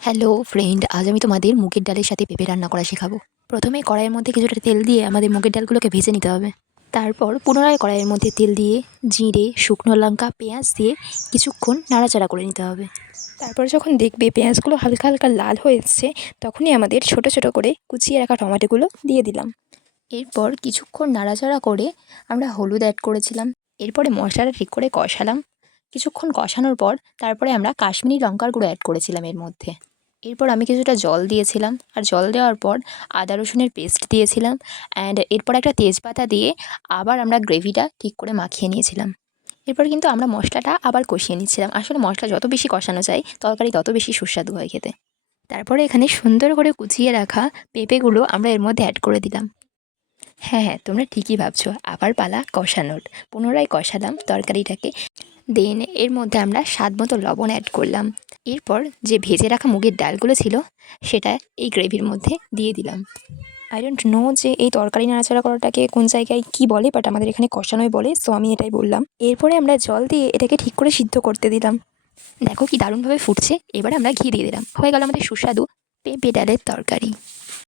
Hello friend, আজ আমি তোমাদের মুগের ডালের সাথে পেঁপে রান্না করা শেখাবো। প্রথমে কড়াইয়ের মধ্যে কিছুটা তেল দিয়ে আমাদের মুগের ডালগুলোকে ভেজে নিতে হবে। তারপর পুনরায় কড়াইয়ের মধ্যে তেল দিয়ে জিরে, শুকনো লঙ্কা, পেঁয়াজ দিয়ে কিছুক্ষণ নাড়াচাড়া করে নিতে হবে। তারপর যখন দেখবে পেঁয়াজগুলো হালকা হালকা লাল হয়ে এসছে, তখনই আমাদের ছোট ছোট করে কুচিয়ে রাখা টমেটোগুলো দিয়ে দিলাম। এরপর কিছুক্ষণ নাড়াচাড়া করে আমরা হলুদ অ্যাড করেছিলাম। এরপরে মশলাটা ঠিক করে কষালাম। কিছুক্ষণ কষানোর পর তারপরে আমরা কাশ্মীরি লঙ্কার গুঁড়ো অ্যাড করেছিলাম এর মধ্যে। এরপর আমি কিছুটা জল দিয়েছিলাম, আর জল দেওয়ার পর আদা রসুনের পেস্ট দিয়েছিলাম, অ্যান্ড এরপর একটা তেজপাতা দিয়ে আবার আমরা গ্রেভিটা ঠিক করে মাখিয়ে নিয়েছিলাম। এরপর কিন্তু আমরা মশলাটা আবার কষিয়ে নিচ্ছিলাম। আসলে মশলা যত বেশি কষানো যায় তরকারি তত বেশি সুস্বাদু হয় খেতে। তারপরে এখানে সুন্দর করে কুচিয়ে রাখা পেঁপেগুলো আমরা এর মধ্যে অ্যাড করে দিলাম। হ্যাঁ হ্যাঁ, তোমরা ঠিকই ভাবছো, আবার পালা কষানোর। পুনরায় কষালাম তরকারিটাকে। দেন এর মধ্যে আমরা স্বাদ মতো লবণ অ্যাড করলাম। এরপর যে ভেজে রাখা মুগের ডালগুলো ছিল সেটা এই গ্রেভির মধ্যে দিয়ে দিলাম। আই ডোন্ট নো যে এই তরকারি নাড়াচাড়া করাটাকে কোন জায়গায় কী বলে, বাট আমাদের এখানে কষানোই বলে, সো আমি এটাই বললাম। এরপরে আমরা জল দিয়ে এটাকে ঠিক করে সিদ্ধ করতে দিলাম। দেখো কি দারুণভাবে ফুটছে। এবার আমরা ঘি দিয়ে দিলাম। হয়ে গেল আমাদের সুস্বাদু পেঁপে ডালের তরকারি।